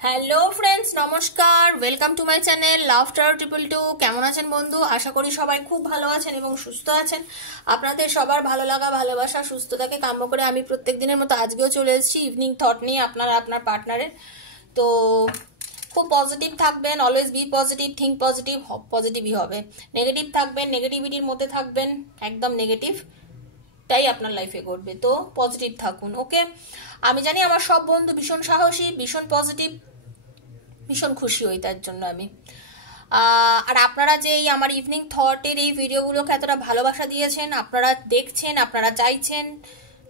Hello friends, নমস্কার। Welcome to my channel love tower 222। কেমন আছেন বন্ধু? আশা করি সবাই খুব ভালো আছেন এবং সুস্থ আছেন। আপনাদের সবার ভালো লাগা, ভালোবাসা, সুস্থতাকে কাম্য করে আমি প্রত্যেক দিনের মতো আজকেও চলে এসেছি ইভিনিং থট নিয়ে আপনার পার্টনারের। তো খুব পজিটিভ থাকবেন, always be positive, think positive, পজিটিভই হবে। নেগেটিভ থাকবেন, নেগেটিভিটির মধ্যে থাকবেন, একদম নেগেটিভ তাই আপনার লাইফে ঘটবে। তো পজিটিভ থাকুন, ওকে? আমি জানি আমার সব বন্ধু ভীষণ সাহসী, ভীষণ পজিটিভ, ভীষণ খুশি হই তার জন্য আমি। আর আপনারা যে এই আমার ইভিনিং থটের এই ভিডিওগুলোকে এতটা ভালোবাসা দিয়েছেন, আপনারা দেখছেন, আপনারা চাইছেন,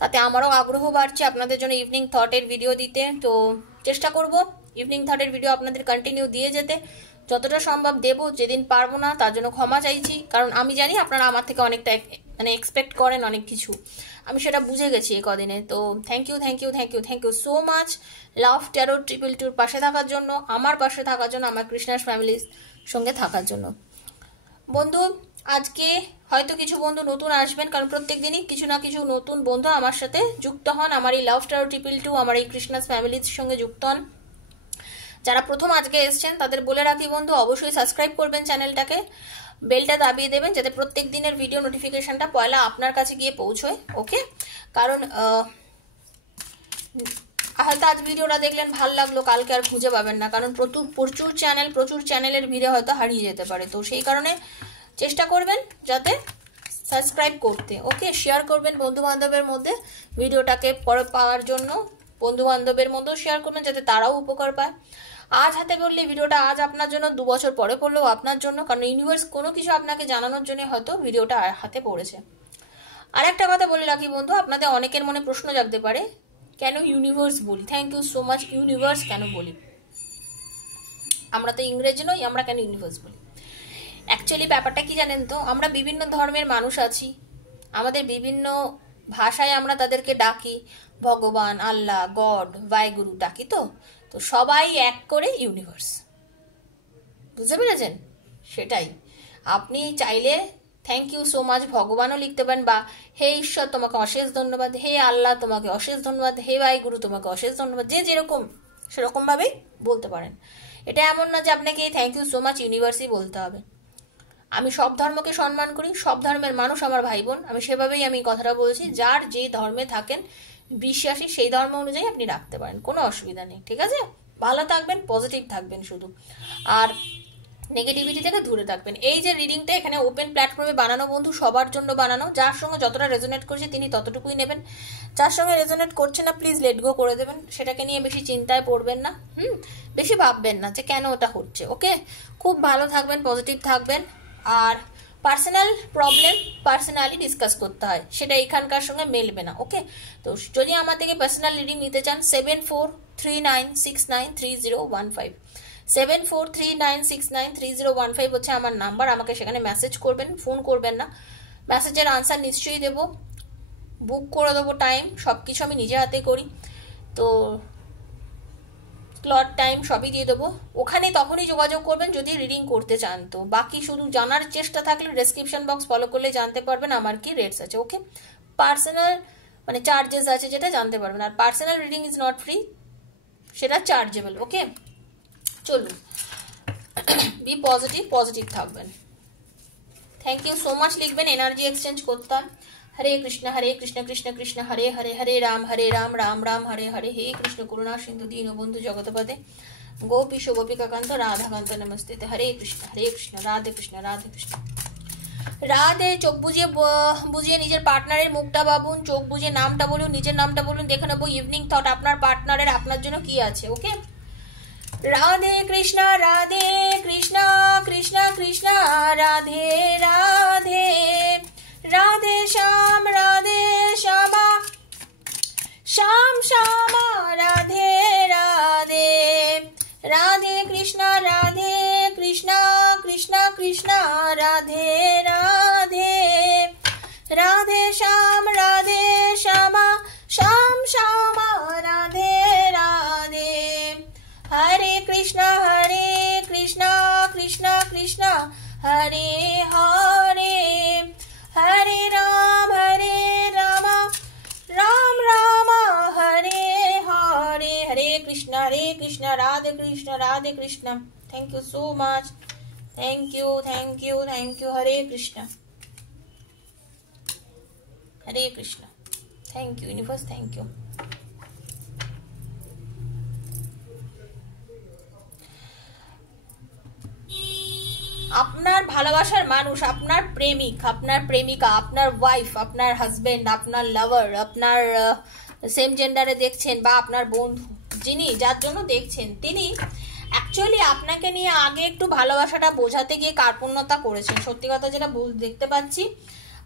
তাতে আমারও আগ্রহ বাড়ছে আপনাদের জন্য ইভিনিং থটের ভিডিও দিতে। তো চেষ্টা করব ইভিনিং থটের ভিডিও আপনাদের কন্টিনিউ দিয়ে যেতে, যতটা সম্ভব দেব। যেদিন পারবো না তার জন্য ক্ষমা চাইছি, কারণ আমি জানি আপনারা আমার থেকে অনেকটা এক্সপেক্ট করেন অনেক কিছু, আমি সেটা বুঝে গেছি এই কদিনে। তো thank you thank you thank you thank you so much love tower 222 পাশে থাকার জন্য, আমার পাশে থাকার জন্য, আমার কৃষ্ণাস ফ্যামিলির সঙ্গে থাকার জন্য। বন্ধু, আজকে হয়তো কিছু বন্ধু নতুন আসবেন, কারণ প্রত্যেক দিনই কিছু না কিছু নতুন বন্ধু আমার সাথে যুক্ত হন, আমার এই লাভ টাওয়ার 222, আমার এই কৃষ্ণাস ফ্যামিলির সঙ্গে যুক্ত হন। যারা প্রথম আজকে এসছেন তাদের বলে রাখি বন্ধু, অবশ্যই সাবস্ক্রাইব করবেন চ্যানেলটাকে, বেলটা দাবিয়ে দেবেন যাতে প্রত্যেক দিনের ভিডিও নোটিফিকেশনটা পয়লা আপনার কাছে গিয়ে পৌঁছয়, ওকে? কারণ হয়তো আজ ভিডিওটা দেখলেন, ভাল লাগলো, কালকে আর খুঁজে পাবেন না, কারণ প্রচুর চ্যানেলের ভিড়ে হয়তো হারিয়ে যেতে পারে। তো সেই কারণে চেষ্টা করবেন যাতে সাবস্ক্রাইব করতে, ওকে? শেয়ার করবেন বন্ধু বান্ধবের মধ্যে ভিডিওটাকে পরে পাওয়ার জন্য, বন্ধু বান্ধবের মধ্যেও শেয়ার করবেন যাতে তারাও উপকার পায়। আজ হাতে পড়লে ভিডিওটা আজ আপনার জন্য, 2 বছর পরে পড়লেও আপনার জন্য, কারণ ইউনিভার্স কোনো কিছু আপনাকে জানানোর জন্য হয়তো ভিডিওটা হাতে পড়েছে। আর একটা কথা বলে রাখি বন্ধু, আপনাদের অনেকের মনে প্রশ্ন জাগতে পারে, কেন ইউনিভার্স বলি? Thank you so much. Universe কেন বলি? আমরা তো ইংরেজি নই, আমরা কেন ইউনিভার্স বলি? অ্যাকচুয়ালি ব্যাপারটা কি জানেন তো, আমরা বিভিন্ন ধর্মের মানুষ আছি, আমাদের বিভিন্ন ভাষায় আমরা তাদেরকে ডাকি, ভগবান, আল্লাহ, গড, বায়গুরু ডাকি। তো তো সবাই এক করে ইউনিভার্স, বুঝতে পেরেছেন? সেটাই। আপনি চাইলে থ্যাংক ইউ সো মাচ ভগবানও লিখতে পারেন, বা হে ঈশ্বর তোমাকে অশেষ ধন্যবাদ, হে আল্লাহ তোমাকে অশেষ ধন্যবাদ, হে বায়গুরু তোমাকে অশেষ ধন্যবাদ, যে যেরকম সেরকমভাবেই বলতে পারেন। এটা এমন না যে আপনাকে থ্যাংক ইউ সো মাচ ইউনিভার্সই বলতে হবে। আমি সব ধর্মকে সম্মান করি, সব ধর্মের মানুষ আমার ভাই বোন, আমি সেভাবেই আমি কথাটা বলছি। যার যে ধর্মে থাকেন বিশ্বাসী, সেই ধর্ম অনুযায়ী আপনি রাখতে পারেন, কোনো অসুবিধা নেই, ঠিক আছে? ভালো থাকবেন, পজিটিভ থাকবেন শুধু, আর নেগেটিভিটি থেকে দূরে থাকবেন। এই যে রিডিংটা এখানে ওপেন প্ল্যাটফর্মে বানানো বন্ধু, সবার জন্য বানানো, যার সঙ্গে যতটা রেজোনেট করছে তিনি ততটুকুই নেবেন, যার সঙ্গে রেজোনেট করছে না প্লিজ লেট গো করে দেবেন, সেটাকে নিয়ে বেশি চিন্তায় পড়বেন না, বেশি ভাববেন না যে কেন ওটা হচ্ছে, ওকে? খুব ভালো থাকবেন, পজিটিভ থাকবেন। আর পার্সোনাল প্রবলেম পার্সোনালি ডিসকাস করতে হয়, সেটা এখানকার সঙ্গে মেলবে না, ওকে? তো যদি আমার থেকে পার্সোনাল রিডিং নিতে চান 7439693015, 7439693015 হচ্ছে আমার নাম্বার। আমাকে সেখানে মেসেজ করবেন, ফোন করবেন না। মেসেজের আনসার নিশ্চয়ই দেবো, বুক করে দেবো টাইম, সব কিছু আমি নিজে হাতে করি। তো স্লট টাইম সবই দিয়ে দেবো, ওখানে তখনই যোগাযোগ করবেন যদি রিডিং করতে চান। তো বাকি শুধু জানার চেষ্টা থাকলে ডেসক্রিপশন বক্স ফলো করলে জানতে পারবেন আমার কি রেটস আছে, ওকে? পার্সোনাল চার্জেস আছে যেটা জানতে পারবেন, আর personal reading is not free, সেটা চার্জেবল, ওকে? চলুন, বি পজিটিভ, পজিটিভ থাকবেন। থ্যাংক ইউ সো মাচ লিখবেন, এনার্জি এক্সচেঞ্জ করতাম। হরে কৃষ্ণ কৃষ্ণ কৃষ্ণ হরে হরে, হরে রাম রাম রাম হরে হরে, হে কৃষ্ণ করুণা সিন্ধু দীনবন্ধু জগৎপতে গোপীশ গোপিকাকান্ত রাধাকান্ত নমস্তে, হরে কৃষ্ণ রাধে কৃষ্ণ রাধে কৃষ্ণ রাধে। চোখ বুঝিয়ে নিজের পার্টনারের মুখটা ভাবুন, চোখ বুঝিয়ে নামটা বলুন, নিজের নামটা বলুন, দেখে নেবো ইভিনিং থট আপনার পার্টনারের আপনার জন্য কি আছে, okay? Radhe Krishna Krishna Krishna Radhe Radhe, Radhe Shyama Shyam Shyama, Radhe Radhe, Radhe Krishna Krishna Krishna Radhe Radhe, Radhe Shyama Shyam Shyama, Radhe Radhe. Hare Krishna Krishna Krishna Hare Hare, Hare Ram Ram Ram Hare Hare, Hare Krishna Radhe Krishna, Radhe Krishna. Thank you so much, thank you, thank you, thank you. Hare Krishna, Hare Krishna. Thank you universe, thank you. আপনার ভালোবাসার মানুষ, আপনার প্রেমিক, আপনার প্রেমিকা, আপনার ওয়াইফ, আপনার হাজবেন্ড, আপনার লাভার, আপনার সেম জেন্ডারে দেখছেন, বা আপনার বন্ধু, যিনি যার জন্য দেখছেন, তিনি অ্যাকচুয়ালি আপনাকে নিয়ে আগে একটু ভালোবাসাটা বোঝাতে গিয়ে কার্পণ্যতা করেছেন। সত্যি কথা যেটা দেখতে পাচ্ছি,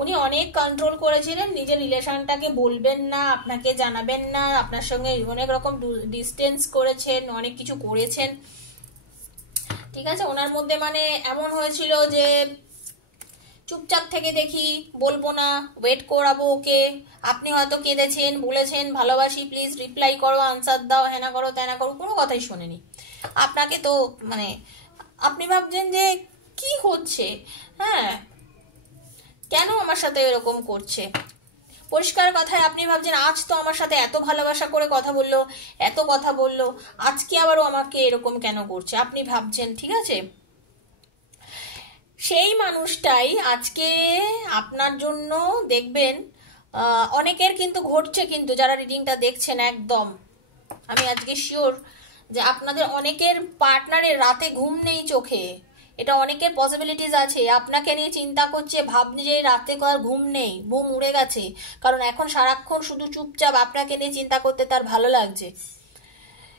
উনি অনেক কন্ট্রোল করেছিলেন, নিজের রিলেশনটাকে বলবেন না, আপনাকে জানাবেন না, আপনার সঙ্গে অনেক রকম ডিস্টেন্স করেছেন, অনেক কিছু করেছেন। ঠিক আছে, ওনার মধ্যে মানে এমন হয়েছিল যে চুপচাপ থেকে দেখি, বলবো না, ওয়েট করাবো ওকে। আপনি হয়তো কেঁদেছেন, বলেছেন ভালোবাসি, প্লিজ রিপ্লাই করো, আনসার দাও, হ্যানা করো, ত্যানা করো, কোনো কথাই শোনেনি আপনাকে। তো মানে আপনি ভাবছেন যে কি হচ্ছে, হ্যাঁ, কেন আমার সাথে এরকম করছে। পরিষ্কার কথায় আপনি ভাবছেন আজ তো আমার সাথে এত ভালোবাসা করে কথা বললো, এত কথা বললো, আজকে আবারও আমাকে এরকম কেন করছে, আপনি ভাবছেন। ঠিক আছে, সেই মানুষটাই আজকে আপনার জন্য দেখবেন অনেকের কিন্তু ঘটছে, কিন্তু যারা রিডিংটা দেখছেন একদম আমি আজকে শিওর যে আপনাদের অনেকের পার্টনারের রাতে ঘুম নেই চোখে, এটা অনেকের পসিবিলিটিস আছে। আপনাকে নিয়ে চিন্তা করছে, ভাবনি যে রাতে আর ঘুম নেই, ঘুম উড়ে গেছে, কারণ এখন সারাক্ষণ শুধু চুপচাপ আপনাকে নিয়ে চিন্তা করতে তার ভালো লাগছে।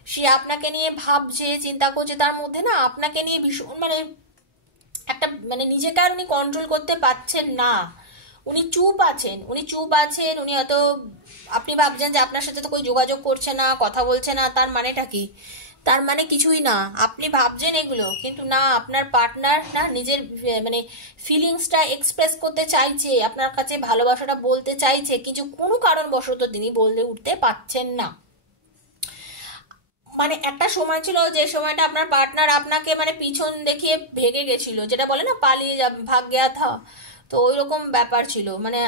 সে আপনাকে নিয়ে ভাবছে, চিন্তা করছে, তার মধ্যে না আপনাকে নিয়ে ভীষণ মানে একটা মানে নিজেকে আর উনি কন্ট্রোল করতে পারছেন না। উনি চুপ আছেন, উনি হয়তো আপনি ভাবছেন যে আপনার সাথে তো કોઈ যোগাযোগ করছে না, কথা বলছে না, তার মানেটা কি? তার মানে কিছুই না, আপনি ভাবছেন এগুলো, কিন্তু না, আপনার পার্টনার না নিজের মানে ফিলিংসটা এক্সপ্রেস করতে চাইছে, আপনার কাছে ভালোবাসাটা বলতে চাইছে, কিছু কোনো কারণবশত তিনি বলতে উঠতে পারছেন না। মানে একটা সময় ছিল যে সময়টা আপনার পার্টনার আপনাকে মানে পিছন দেখিয়ে ভেগে গেছিল, যেটা বলে না পালিয়ে ভাগ গয়া থা, তো ওই রকম ব্যাপার ছিল, মানে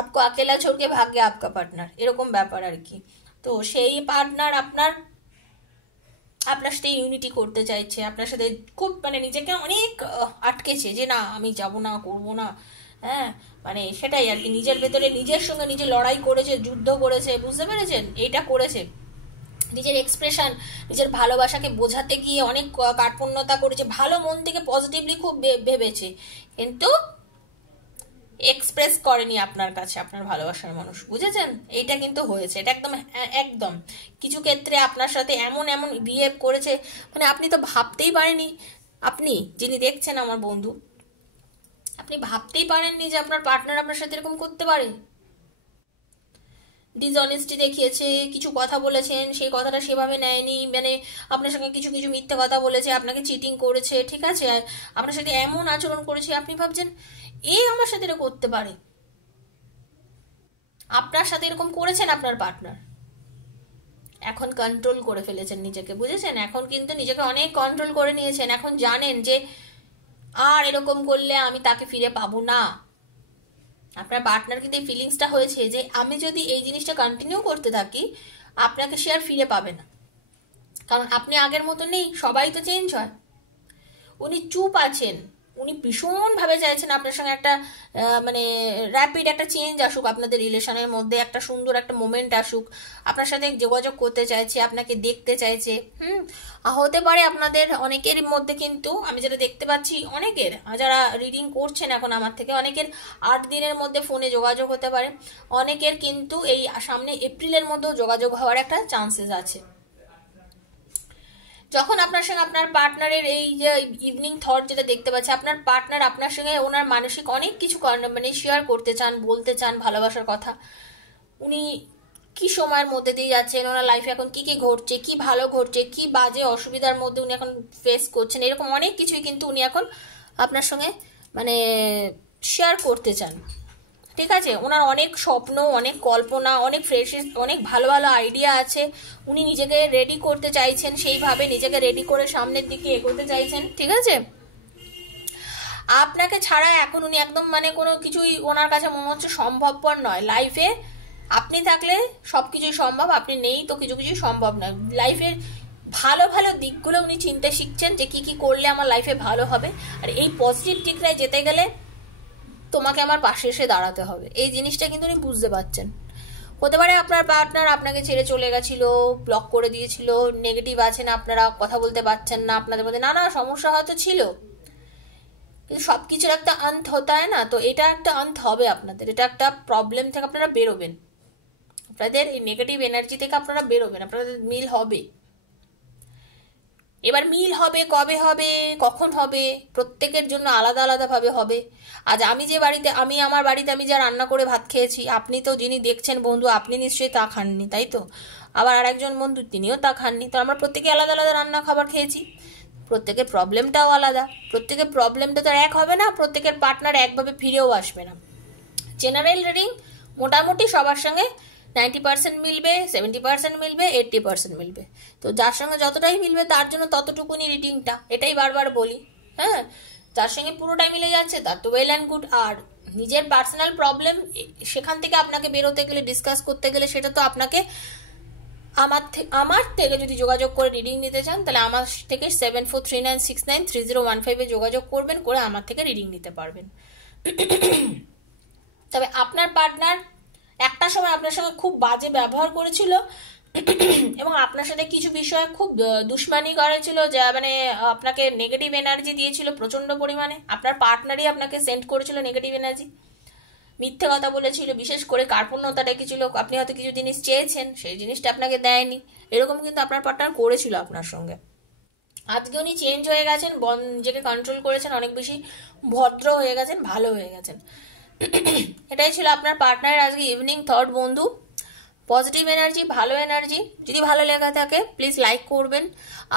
আপকো আকেলা ছোড়কে ভাগ গয়া আপকা পার্টনার, এরকম ব্যাপার আর কি। তো সেই পার্টনার আপনার সাথে ইউনিটি করতে চাইছে, আপনার সাথে খুব মানে নিজেকে অনেক আটকেছে যে না আমি যাব না, করবো না, হ্যাঁ, মানে সেটাই আর কি, নিজের ভেতরে নিজের সঙ্গে নিজে লড়াই করেছে, যুদ্ধ করেছে, বুঝতে পেরেছেন, এইটা করেছে। নিজের এক্সপ্রেশন, নিজের ভালোবাসাকে বোঝাতে গিয়ে অনেক কার্পণ্যতা করেছে, ভালো মন থেকে পজিটিভলি খুব ভেবেছে, কিন্তু এক্সপ্রেস করেনি আপনার কাছে আপনার ভালোবাসার মানুষ, বুঝেছেন? এইটা কিন্তু হয়েছে, এটা একদম একদম কিছু ক্ষেত্রে আপনার সাথে এমন এমন বিহেভ করেছে, মানে আপনি তো ভাবতেই পারেনি, আপনি যিনি দেখছেন আমার বন্ধু, আপনি ভাবতেই পারেননি যে আপনার পার্টনার আপনার সাথে এরকম করতে পারে। ডিসঅনেস্টি দেখিয়েছে, কিছু কথা বলেছেন, সেই কথাটা সেভাবে নেয়নি, মানে আপনার সঙ্গে কিছু কিছু মিথ্যে কথা বলেছে, আপনাকে চিটিং করেছে, ঠিক আছে, আপনার সাথে এমন আচরণ করেছে, আপনি ভাবছেন এ আমার সাথে এরকম করতে পারে। আপনার সাথে এরকম করেছেন আপনার পার্টনার, এখন কন্ট্রোল করে ফেলেছেন নিজেকে, বুঝেছেন? এখন কিন্তু নিজেকে অনেক কন্ট্রোল করে নিয়েছেন, এখন জানেন যে আর এরকম করলে আমি তাকে ফিরে পাবো না। আপনার পার্টনার কিন্তু এই ফিলিংসটা হয়েছে যে আমি যদি এই জিনিসটা কন্টিনিউ করতে থাকি আপনাকে সে আর ফিরে পাবে না, কারণ আপনি আগের মতো নেই, সবাই তো চেঞ্জ হয়। উনি চুপ আছেন, উনি ভীষণভাবে চাইছেন আপনার সঙ্গে একটা মানে র্যাপিড একটা চেঞ্জ আসুক, আপনাদের রিলেশনের মধ্যে একটা সুন্দর একটা মোমেন্ট আসুক, আপনার সাথে যোগাযোগ করতে চাইছে, আপনাকে দেখতে চাইছে। হতে পারে আপনাদের অনেকের মধ্যে, কিন্তু আমি যেটা দেখতে পাচ্ছি অনেকের যারা রিডিং করছেন এখন আমার থেকে, অনেকের 8 দিনের মধ্যে ফোনে যোগাযোগ হতে পারে, অনেকের কিন্তু এই সামনে এপ্রিলের মধ্যেও যোগাযোগ হওয়ার একটা চান্সেস আছে। যখন আপনার সঙ্গে আপনার পার্টনারের এই যে ইভিনিং থট যেটা দেখতে পাচ্ছি, আপনার পার্টনার আপনার সঙ্গে ওনার মানসিক অনেক কিছু মানে শেয়ার করতে চান, বলতে চান ভালোবাসার কথা, উনি কি সময়ের মধ্যে দিয়ে যাচ্ছেন, ওনার লাইফে এখন কি কি ঘটছে, কি ভালো ঘটছে, কি বাজে অসুবিধার মধ্যে উনি এখন ফেস করছেন, এরকম অনেক কিছুই কিন্তু উনি এখন আপনার সঙ্গে মানে শেয়ার করতে চান। ঠিক আছে, ওনার অনেক স্বপ্ন, অনেক কল্পনা, অনেক ফ্রেশ, অনেক ভালো ভালো আইডিয়া আছে, উনি নিজেকে রেডি করতে চাইছেন, সেইভাবে নিজেকে রেডি করে সামনের দিকে এগোতে চাইছেন। ঠিক আছে, আপনাকে ছাড়া এখন উনি একদম মানে কোনো কিছুই ওনার কাছে মনে হচ্ছে সম্ভবপর নয় লাইফে। আপনি থাকলে সব কিছুই সম্ভব, আপনি নেই তো কিছু কিছুই সম্ভব নয় লাইফের। ভালো ভালো দিকগুলো উনি চিনতে শিখছেন যে কি কি করলে আমার লাইফে ভালো হবে, আর এই পজিটিভ দিকটায় যেতে গেলে তোমাকে আমার পাশে এসে দাঁড়াতে হবে, এই জিনিসটা কিন্তু উনি বুঝতে পারছেন। হতে পারে আপনার পার্টনার আপনাকে ছেড়ে চলে গেছিল, ব্লক করে দিয়েছিল, নেগেটিভ আছেন, আপনারা কথা বলতে পারছেন না, আপনাদের মধ্যে নানা সমস্যা হয়তো ছিল, কিন্তু সবকিছুর একটা অন্ত হতে হয় না, তো এটা একটা অন্ত হবে আপনাদের, এটা একটা প্রবলেম থেকে আপনারা বেরোবেন, আপনাদের এই নেগেটিভ এনার্জি থেকে আপনারা বেরোবেন, আপনাদের মিল হবে। এবার মিল হবে কবে হবে, কখন হবে, প্রত্যেকের জন্য আলাদা আলাদাভাবে হবে। আজ আমি যে বাড়িতে, আমি আমার বাড়িতে আমি যা রান্না করে ভাত খেয়েছি, আপনি তো যিনি দেখছেন বন্ধু, আপনি নিশ্চয়ই তা খাননি, তাই তো? আবার আরেকজন বন্ধু তিনিও তা খাননি, তো আমরা প্রত্যেকে আলাদা আলাদা রান্না খাবার খেয়েছি, প্রত্যেকের প্রবলেমটাও আলাদা, প্রত্যেকের প্রবলেমটা তো এক হবে না, প্রত্যেকের পার্টনার একভাবে ফিরেও আসবে না। জেনারেল রিডিং মোটামুটি সবার সঙ্গে 90% মিলবে, 70% মিলবে, 80% মিলবে, তো যার সঙ্গে যতটাই মিলবে তার জন্য ততটুকুনি রিডিংটা, এটাই বারবার বলি। হ্যাঁ, যার সঙ্গে পুরোটাই মিলে যাচ্ছে তার তো ওয়েল অ্যান্ড গুড, আর নিজের পার্সোনাল প্রবলেম সেখান থেকে আপনাকে বেরোতে গেলে, ডিসকাস করতে গেলে, সেটা তো আপনাকে আমার থেকে যদি যোগাযোগ করে রিডিং নিতে চান, তাহলে আমার থেকে 7439693015 যোগাযোগ করবেন, করে আমার থেকে রিডিং নিতে পারবেন। তবে আপনার পার্টনার একটা সময় আপনার সঙ্গে খুব বাজে ব্যবহার করেছিল এবং আপনার সাথে কিছু বিষয়ে খুব দুশ্মনী করেছিল, যা মানে আপনাকে নেগেটিভ এনার্জি দিয়েছিল প্রচন্ড পরিমাণে, আপনার পার্টনারই আপনাকে সেন্ড করেছিল নেগেটিভ এনার্জি, মিথ্যে কথা বলেছিল, বিশেষ করে কার্পণ্যতা রেখেছিল, আপনি হয়তো কিছু জিনিস চেয়েছেন সেই জিনিসটা আপনাকে দেয়নি, এরকম কিন্তু আপনার পার্টনার করেছিল আপনার সঙ্গে। আজকে উনি চেঞ্জ হয়ে গেছেন, নিজেকে কন্ট্রোল করেছেন, অনেক বেশি ভদ্র হয়ে গেছেন, ভালো হয়ে গেছেন। এটাই ছিল আপনার পার্টনারের আজকে ইভিনিং থট বন্ধু। পজিটিভ এনার্জি, ভালো এনার্জি, যদি ভালো লেগে থাকে প্লিজ লাইক করবেন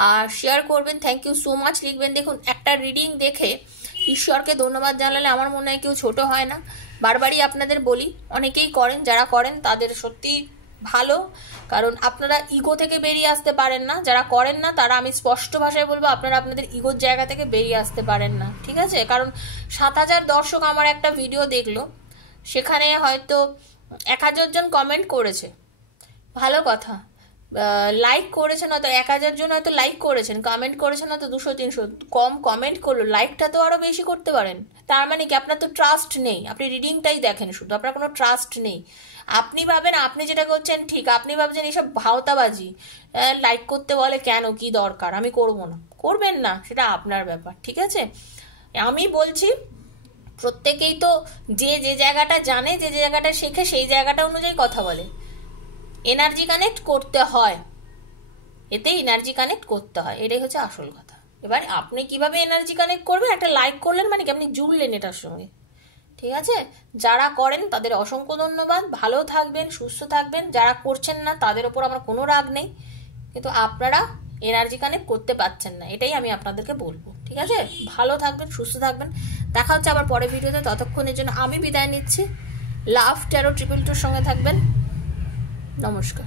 আর শেয়ার করবেন। থ্যাংক ইউ সো মাচ লিখবেন। দেখুন, একটা রিডিং দেখে ঈশ্বরকে ধন্যবাদ জানালে আমার মনে হয় কেউ ছোট হয় না, বারবারই আপনাদের বলি, অনেকেই করেন, যারা করেন তাদের সত্যি ভালো, কারণ আপনারা ইগো থেকে বেরিয়ে আসতে পারেন না, যারা করেন না তারা আমি স্পষ্ট ভাষায় বলবো আপনারা আপনাদের ইগোর জায়গা থেকে বেরিয়ে আসতে পারেন না, ঠিক আছে? কারণ 7000 দর্শক আমার একটা ভিডিও দেখলো, সেখানে হয়তো 1000 জন কমেন্ট করেছে, ভালো কথা, লাইক করেছেন হয়তো 1000 জন, হয়তো লাইক করেছেন, কমেন্ট করেছেন হয়তো 200-300, কম কমেন্ট করলো, লাইকটা তো আরো বেশি করতে পারেন। তার মানে কি আপনার তো ট্রাস্ট নেই, আপনি রিডিংটাই দেখেন শুধু, আপনার কোনো ট্রাস্ট নেই, আপনি ভাবেন আপনি যেটা করছেন ঠিক, আপনি ভাবছেন এইসব ভাওতাবাজি, লাইক করতে বলে কেন, কি দরকার, আমি করবো না, করবেন না, সেটা আপনার ব্যাপার, ঠিক আছে? আমি বলছি প্রত্যেকেই তো যে যে জায়গাটা জানে, যে জায়গাটা শেখে, সেই জায়গাটা অনুযায়ী কথা বলে, এনার্জি কানেক্ট করতে হয়, এতে এনার্জি কানেক্ট করতে হয়, এটাই হচ্ছে আসল কথা। এবার আপনি কিভাবে এনার্জি কানেক্ট করবেন, একটা লাইক করলেন মানে কি আপনি জুড়লেন এটার সঙ্গে, ঠিক আছে? যারা করেন তাদের অসংখ্য ধন্যবাদ, ভালো থাকবেন, সুস্থ থাকবেন, যারা করছেন না তাদের ওপর আমার কোনো রাগ নেই, কিন্তু আপনারা এনার্জি কানেক্ট করতে পারছেন না, এটাই আমি আপনাদেরকে বলবো, ঠিক আছে? ভালো থাকবেন, সুস্থ থাকবেন, দেখা হচ্ছে আবার পরের ভিডিওতে, ততক্ষণের জন্য আমি বিদায় নিচ্ছি। লাভ ট্যারো 222 সঙ্গে থাকবেন, নমস্কার।